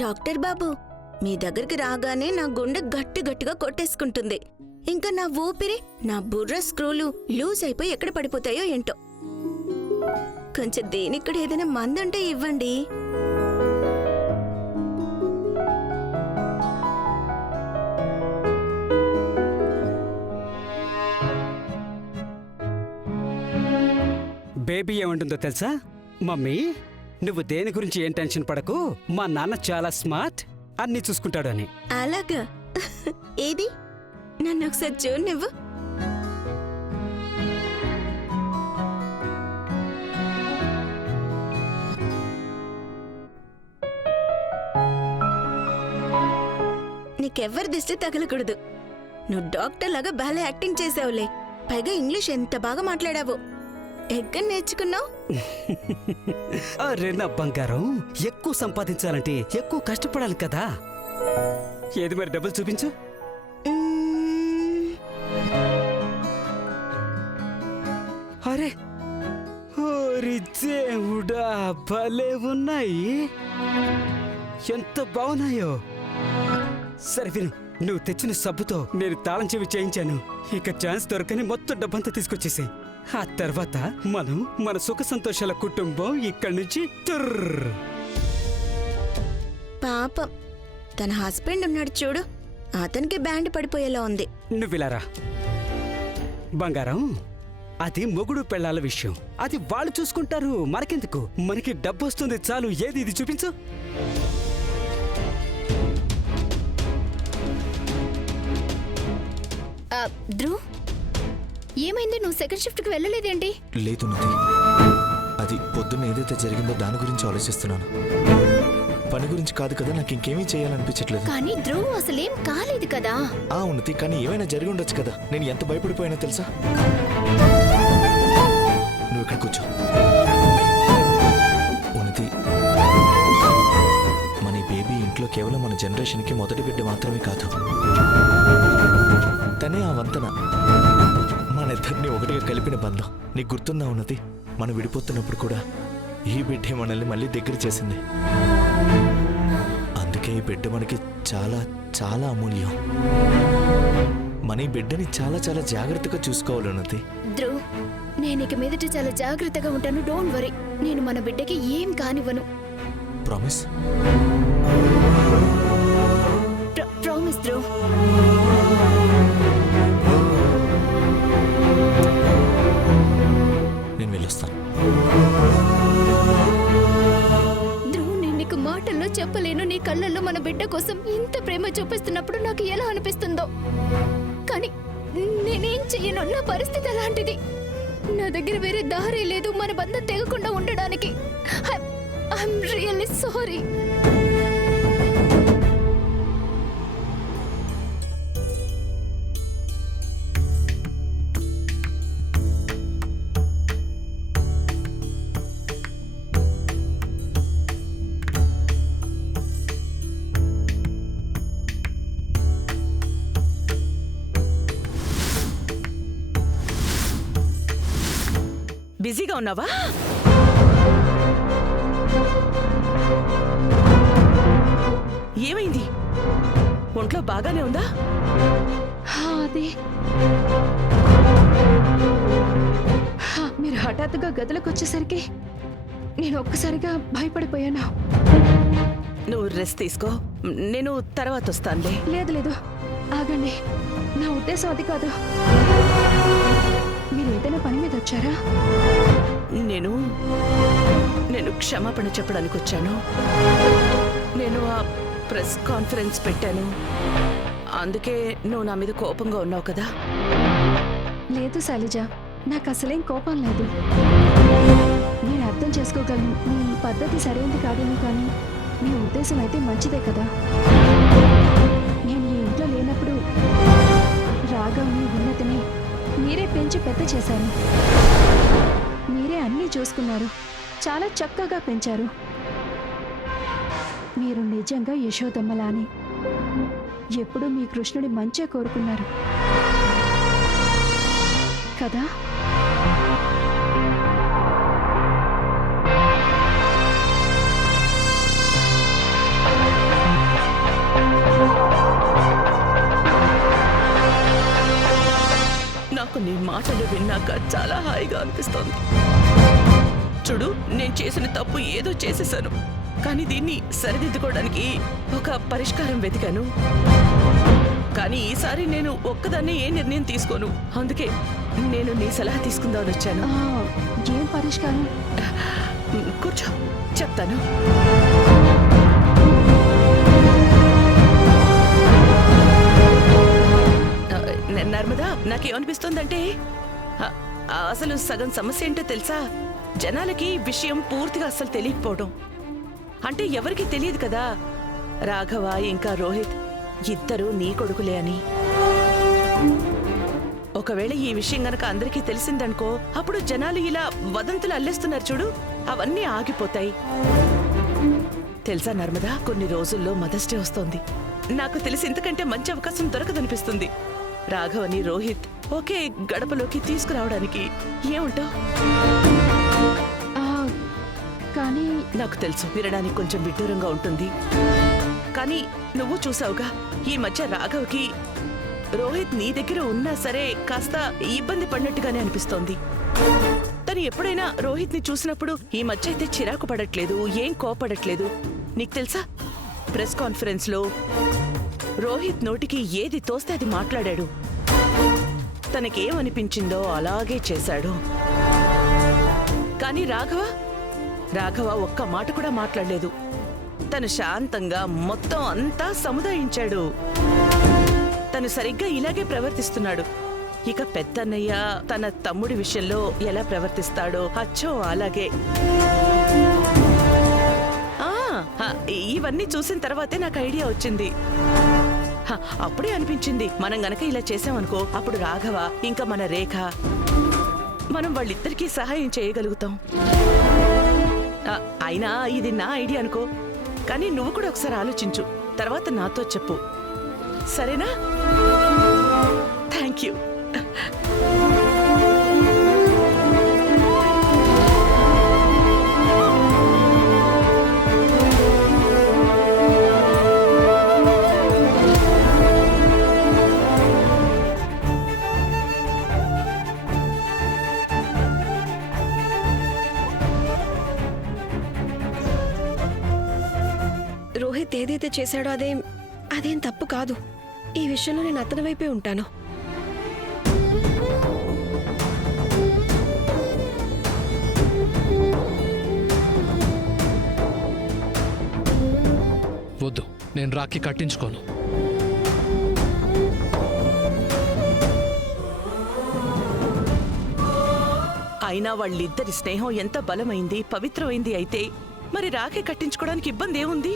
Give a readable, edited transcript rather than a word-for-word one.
Doctor బాబు, మీ దగ్గరికి రాగానే నా గుండె గట్టిగా కొట్టేసుకుంటుంది. ఇంకా నా ఊపిరి, నా బుర్ర స్క్రూలు లూజ్ అయిపోయి ఎక్కడ పడిపోతాయో ఏంటో. కొంచెం దేనిక్కడ ఏదైనా మందుంటే ఇవ్వండి. బేబీ ఏమంటుందో తెలుసా? మమ్మీ, నువ్వు దేని గురించి ఏం టెన్షన్ పడకు, మా నాన్న చాలా స్మార్ట్, అన్నీ చూసుకుంటాడు అని. అలాగా? ఏది నన్ను ఒకసారి చూడు నువ్వు. నీకెవ్వరి దిష్టి తగలకూడదు. నువ్వు డాక్టర్ లాగా బాగా యాక్టింగ్ చేసావులే. పైగా ఇంగ్లీష్ ఎంత బాగా మాట్లాడావు. ఎక్కడ నేర్చుకున్నావు? అరే నా బంగారం, ఎక్కువ సంపాదించాలంటే ఎక్కువ కష్టపడాలి కదా. ఏది మరి, డబ్బులు చూపించు. అరే ఓరి దేవుడా, భలే ఉన్నాయి, ఎంత బాగున్నాయో. సరే విను, నువ్వు తెచ్చిన సబ్బుతో నేను తాళం చెవి చేయించాను. ఇక ఛాన్స్ దొరకని మొత్తం డబ్బంతా తీసుకొచ్చేసాయి. ఆ తర్వాత మనం మన సుఖ సంతోషాల కుటుంబం ఇక్కడి నుంచి తుర్ర్. పాపం, తన హస్బెండ్ ఉన్నాడు చూడు, అతనికి బ్యాండ్ పడిపోయేలా ఉంది. నువ్విలారా బంగారం, అది మొగుడు పెళ్ళాల విషయం, అది వాళ్ళు చూసుకుంటారు, మనకెందుకు? మనకి డబ్బు వస్తుంది చాలు. ఏది ఇది చూపించు. ధ్రువ్, ఏమైంది? నువ్వు సెకండ్ షిఫ్ట్ కి వెళ్ళలేదేంటి? లేదు నది, అది పొద్దున్న ఏదైతే జరిగిందో దాని గురించి ఆలోచిస్తున్నాను. పని గురించి కాదు కదా, నాకు ఇంకేమీ చేయాలనిపించట్లేదు. కానీ ధ్రువ్, అసలేం కాలేదు కదా. ఉన్నతి, కానీ ఏమైనా జరిగి ఉండొచ్చు కదా. నేను ఎంత భయపడిపోయినా తెలుసా? నువ్వు ఇక్కడ కూర్చో. ఉన్నతి, మన బేబీ ఇంట్లో కేవలం మన జనరేషన్కి మొదటి బిడ్డ మాత్రమే కాదు, తనే ఆ వంతన, మన ఇద్దరిని ఒకటిగా కలిపిన బంధం. నీకు గుర్తుందా ఉన్నతి, మనం విడిపోతున్నప్పుడు కూడా ఈ బిడ్డే మనల్ని మళ్ళీ దగ్గర చేసింది. అందుకే ఈ బిడ్డ మనకి చాలా చాలా అమూల్యం. మన ఈ బిడ్డని చాలా చాలా జాగ్రత్తగా చూసుకోవాలి ఉన్నతి. ధ్రువ్, నేను ఇక మీదట చాలా జాగ్రత్తగా ఉంటాను. డోంట్ వరీ, నేను మన బిడ్డకి ఏం కానివ్వను. ప్రామిస్? ప్రామిస్ ధ్రువ్. నేను వెళ్ళొస్తాను. ధ్రువ్, నేను నీకు మాటల్లో చెప్పలేను. నీ కళ్ళల్లో మన బిడ్డ కోసం ఇంత ప్రేమ చూపిస్తున్నప్పుడు నాకు ఎలా అనిపిస్తుందో. కానీ నేనేం చెయ్యను, నా పరిస్థితి అలాంటిది. నా దగ్గర వేరే దారి లేదు మన బంధం తెగకుండా ఉండడానికి. I'm really sorry. బిజీగా ఉన్నావా? ఏమైంది? ఒంట్లో బాగానే ఉందా? అది మీరు హఠాత్తుగా గదిలోకి వచ్చేసరికి నేను ఒక్కసారిగా భయపడిపోయాను. నువ్వు రెస్ట్ తీసుకో, నేను తర్వాత వస్తానులే. లేదు లేదు, ఆగండి. నా ఉద్దేశం అది కాదు. మీరు ఏదైనా పని మీద వచ్చారా? నేను క్షమాపణ చెప్పడానికి వచ్చాను. నేను ఆ ప్రెస్ కాన్ఫరెన్స్ పెట్టాను, అందుకే నువ్వు నా మీద కోపంగా ఉన్నావు కదా. లేదు శైలజ, నాకు అసలేం కోపం లేదు. నేను అర్థం చేసుకోగలను, మీ పద్ధతి సరైనది కాదేమో, కానీ మీ ఉద్దేశం అయితే మంచిదే కదా. నేను ఈ ఇంట్లో లేనప్పుడు రాఘవ్ని, ఉన్నతిని మీరే పెంచి పెద్ద చేశారు. మీరే అన్నీ చూసుకున్నారు, చాలా చక్కగా పెంచారు. మీరు నిజంగా యశోదమ్మలాని ఎప్పుడూ మీ కృష్ణుడి మంచే కోరుకున్నారు కదా. నాకు చాలా హాయిగా అనిపిస్తోంది. చూడు, నేను చేసిన తప్పు ఏదో చేసేసాను, కానీ దీన్ని సరిదిద్దుకోవడానికి ఒక పరిష్కారం వెతికాను. కానీ ఈసారి నేను ఒక్కదాన్నే ఏ నిర్ణయం తీసుకోను. అందుకే నేను నీ సలహా తీసుకుందామని వచ్చాను. ఏం పరిష్కారం? కూర్చో, చెప్తాను. నర్మదా, నాకేమనిపిస్తోందంటే అసలు సగం సమస్య ఏంటో తెలుసా? జనాలకి విషయం పూర్తిగా అస్సలు తెలియకపోవడం. అంటే ఎవరికి తెలియదు కదా, రాఘవ ఇంకా రోహిత్ ఇద్దరు నీ కొడుకులే అని. ఒకవేళ ఈ విషయం గనక అందరికీ తెలిసిందనుకో, అప్పుడు జనాలు ఇలా వదంతులు అల్లేస్తున్నారు చూడు, అవన్నీ ఆగిపోతాయి. తెలుసా నర్మదా, కొన్ని రోజుల్లో మదర్స్ డే వస్తోంది. నాకు తెలిసి ఇంతకంటే మంచి అవకాశం దొరకదనిపిస్తుంది రాఘవని రోహిత్ ఒకే గడపలోకి తీసుకురావడానికి. ఏమంటావ్? కానీ నాకు తెలుసు వినడానికి కొంచెం విడ్డూరంగా ఉంటుంది, కానీ నువ్వు చూసావుగా, ఈ మధ్య రాఘవ్కి రోహిత్ నీ దగ్గర ఉన్నా సరే కాస్త ఇబ్బంది పడినట్టుగానే అనిపిస్తోంది. తను ఎప్పుడైనా రోహిత్ ని చూసినప్పుడు ఈ మధ్య అయితే చిరాకు పడట్లేదు, ఏం కోపడట్లేదు. నీకు తెలుసా, ప్రెస్ కాన్ఫరెన్స్ లో రోహిత్ నోటికి ఏది తోస్తే అది మాట్లాడాడు. తనకేమనిపించిందో అలాగే చేశాడు. కానీ రాఘవ ఒక్క మాట కూడా మాట్లాడలేదు. తను శాంతంగా మొత్తం అంతా సముదాయించాడు. తను సరిగ్గా ఇలాగే ప్రవర్తిస్తున్నాడు. ఇక పెద్దన్నయ్య తన తమ్ముడి విషయంలో ఎలా ప్రవర్తిస్తాడో అచ్చో అలాగే. ఇవన్నీ చూసిన తర్వాతే నాకు ఐడియా వచ్చింది. అప్పుడే అనిపించింది, మనం గనక ఇలా చేసామనుకో, అప్పుడు రాఘవ ఇంకా మన రేఖ, మనం వాళ్ళిద్దరికీ సహాయం చేయగలుగుతాం. అయినా ఇది నా ఐడియా అనుకో, కానీ నువ్వు కూడా ఒకసారి ఆలోచించు, తర్వాత నాతో చెప్పు, సరేనా? Thank you. రోహిత్ ఏదైతే చేశాడో అదేం తప్పు కాదు. ఈ విషయంలో నేను అతని వైపే ఉంటాను. వద్దు, నేను రాఖీ కట్టించుకోను. అయినా వాళ్ళిద్దరి స్నేహం ఎంత బలమైంది, పవిత్రమైంది అయితే మరి రాఖీ కట్టించుకోవడానికి ఇబ్బంది ఏముంది?